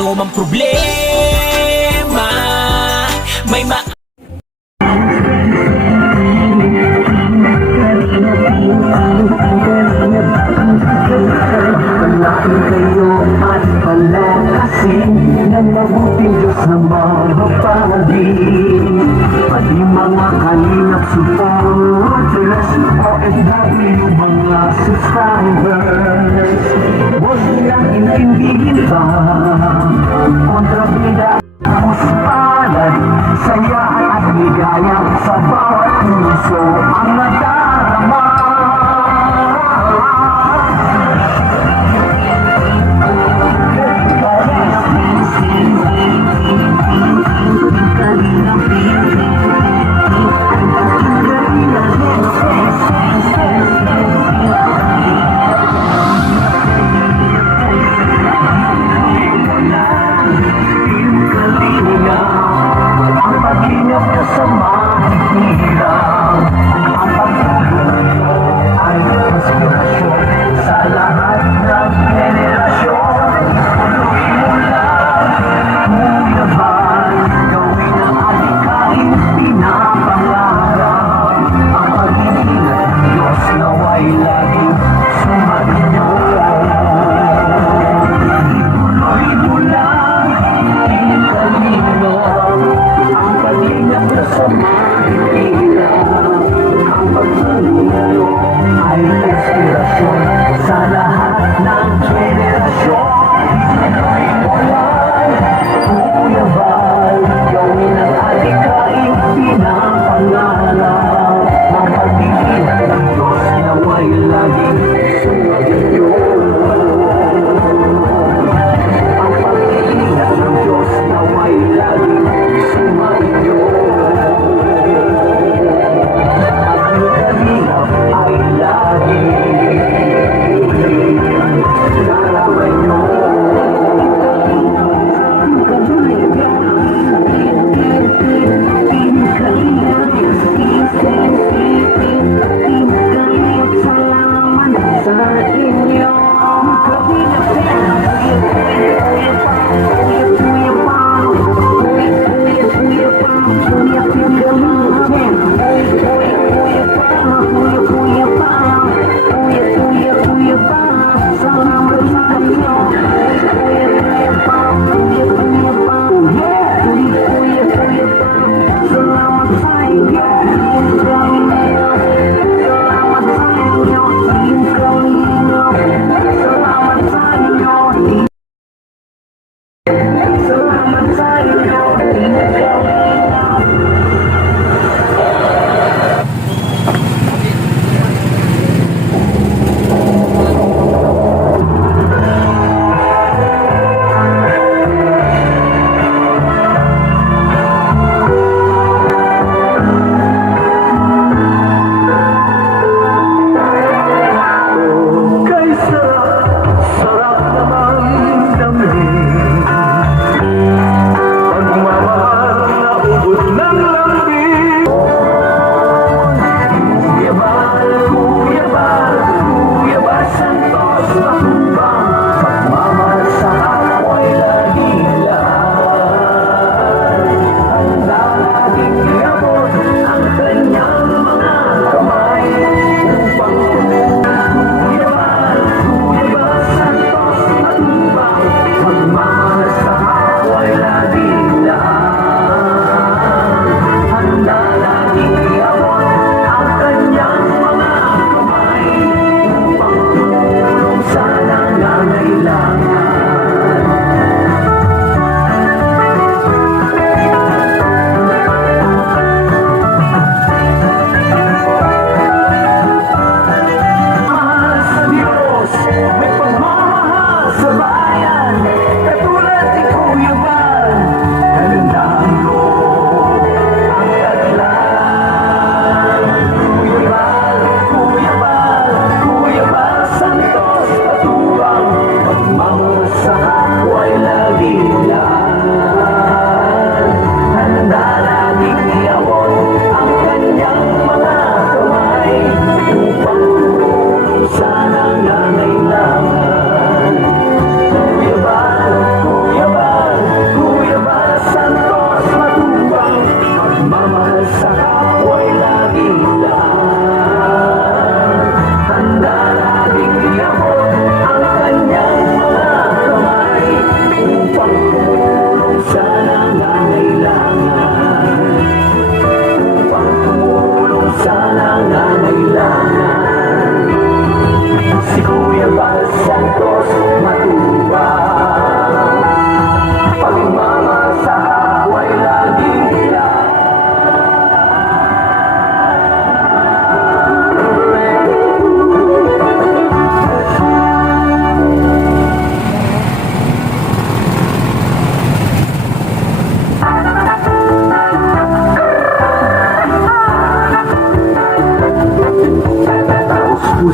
ano mang problema, may Panlaking kayo at palakasin ng mabuting Diyos na mapapalin. Pati mga kalingap supporters, OFW mga subscribers, huwag nilang intindihin pa kontrabida, puspalad, saya at ligaya sa bawat puso ang nadarama. Ang paghinap ka sa mahirap, ang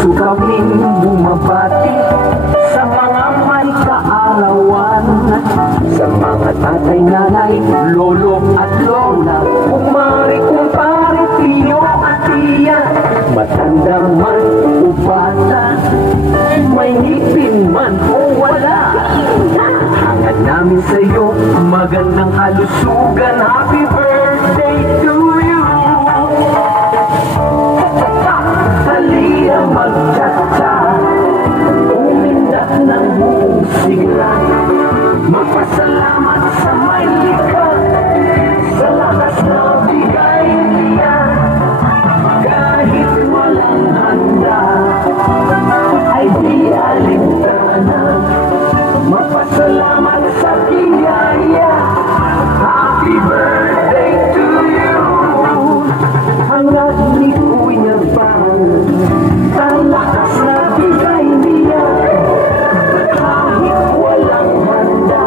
Gusto kaming bumabati sa mga may kaarawan, sa mga tatay, nanay, lolo at lola, kumari, kumpare, tiyo at tiya, matanda man o bata, may ngipin man o wala. Hangad namin sa'yo, magandang kalusugan, happy birthday to you. Halina magtsatsa, umindak ng buong sigla, magpasalamat sa may likha, sa lakas na bigay niya. Kahit walang handa, ay di alintana, magpasalamat sa biyaya. Happy birthday to you. Hangad ni Kuya Bang, sa lakas na bigay niya. Kahit walang handa,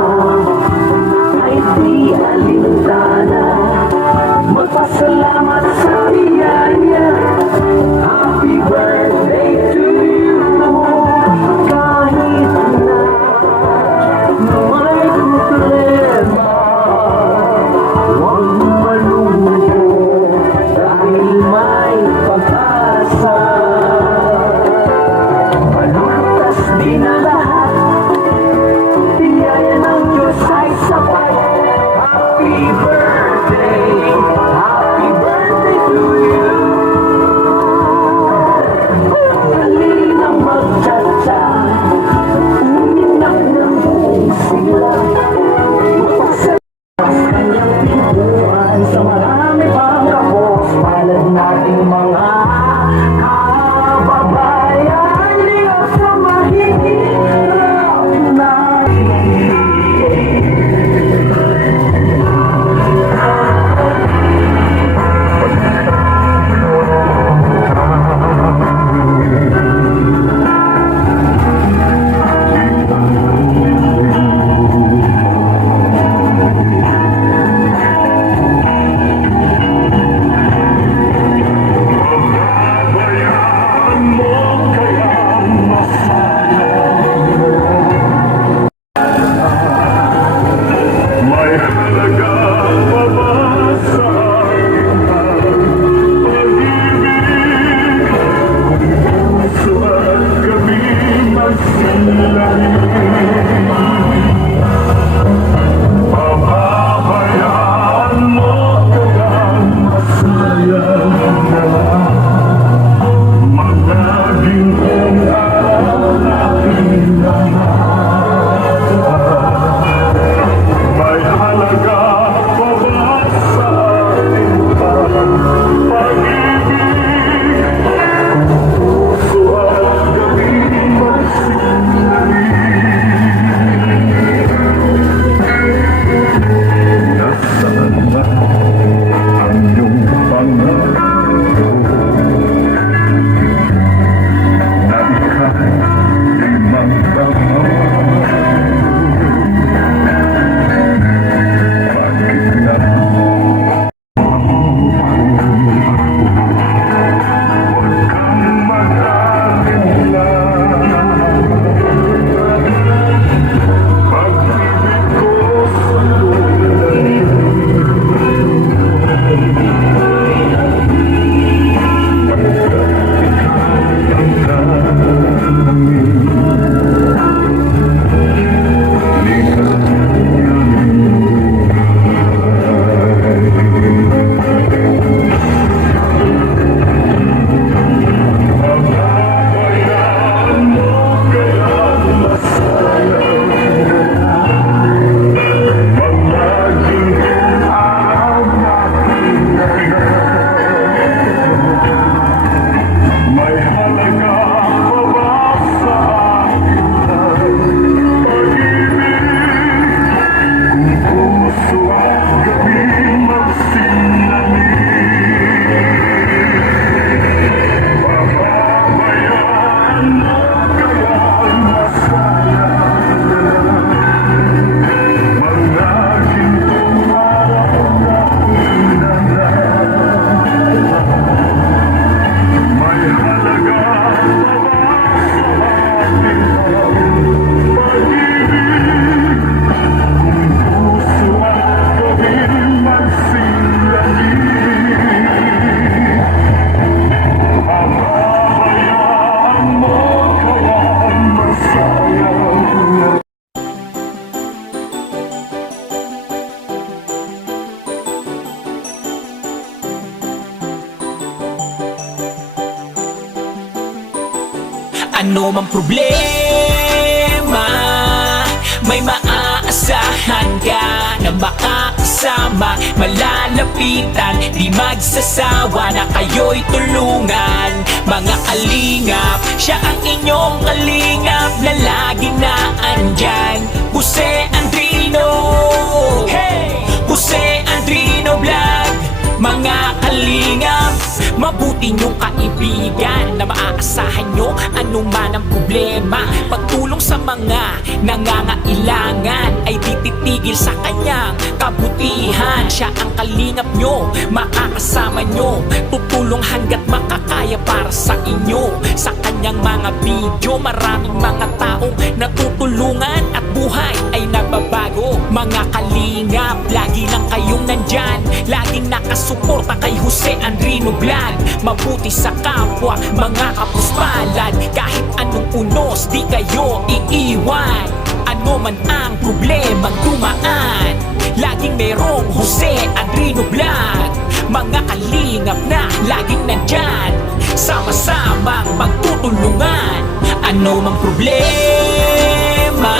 Ano mang problema, may maaasahan ka na makakasama, malalapitan, di magsasawa na kayo'y tulungan. Mga kalingap, siya ang inyong kalingap na lagi na andyan. Jose Andrino, hey! Jose Andrino Vlog. Mga kalingap, mabuti niyong kaibigan na maaasahan nyo anuman ang problema. Pagtulong sa mga nangangailangan ay di titigil sa kanyang kabutihan. Siya ang kalingap nyo, makakasama nyo, tutulong hanggat makakaya para sa inyo. Sa kanyang mga video, maraming mga taong natutulungan at buhay ay nababago. Mga kalingap, lagi lang kayong nandyan, laging nakasuporta kay Jose Andrino Vlog. Mabuti sa kapwa, mga kapuspalad, kahit anong unos di kayo iiwan. Ano man ang problemang dumaan, laging merong Jose Andrino Vlog. Mga kalingap na laging nandyan, sama-samang magtutulungan. Ano mang problema,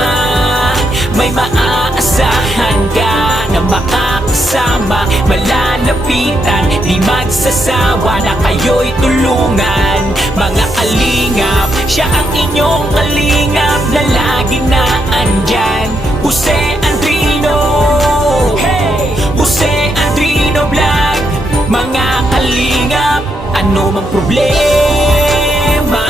may maaasahan ka na makakasama, malalapitan, di magsasawa na kayo'y tulungan. Mga kalingap, siya ang inyong kalingap na laging na andyan. Jose Andrino, hey! Jose Andrino Vlog. Mga kalingap, ano mang problema,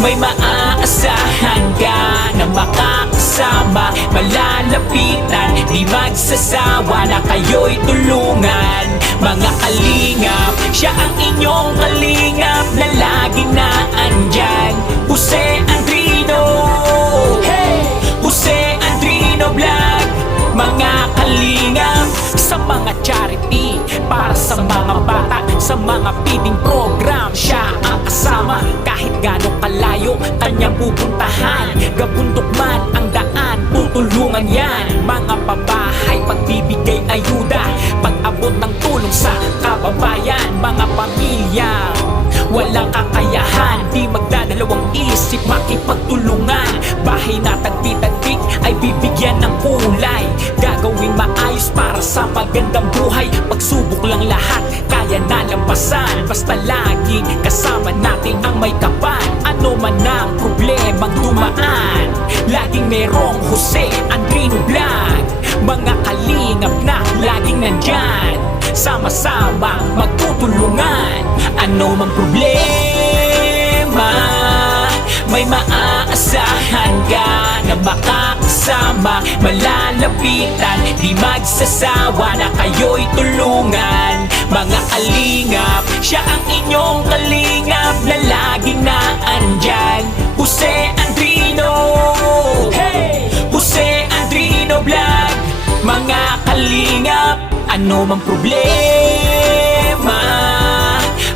may maaasahan ka na makakasama, malalapitan, di magsasawa na kayo'y tulungan. Mga kalingap, siya ang inyong kalingap na laging na andyan. Jose Andrino, hey! Jose Andrino Vlog. Mga kalingap, sa mga charity, para sa mga bata, sa mga feeding program, siya ang kasama. Kahit gano'ng kalayo kanyang pupuntahan, gabundok man ang daan, tutulungan yan. Mga pabahay, pagbibigay ayuda, pag-abot ng tulong sa kababayan. Mga pamilya, walang kakayahan, di magdadalawang isip, makipagtulungan. Bahay na tagpi-tagpik ay bibigyan ng kulay, gagawing maayos para sa magandang buhay. Pagsubok lang lahat, kaya nalampasan, basta laging kasama natin ang may kapan. Ano man ang problemang dumaan, laging merong Jose Andrino Vlog. Mga kalingap na laging nandyan, sama-sama magtutulungan. Ano mang problema, may maaasahan ka na makakasama, malalapitan, di magsasawa na kayo'y tulungan. Mga kalingap, siya ang inyong kalingap na laging na andyan. Jose Andrino, hey! Jose Andrino Vlog. Mga kalingap, ano mang problema,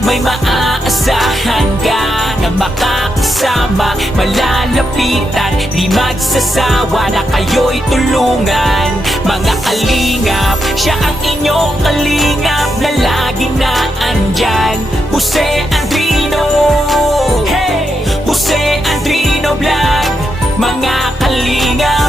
may maaasahan ka na makakasama, malalapitan, di magsasawa na kayo'y tulungan. Mga kalingap, siya ang inyong kalingap na laging na andyan. Jose Andrino, hey! Jose Andrino Vlog. Mga kalingap,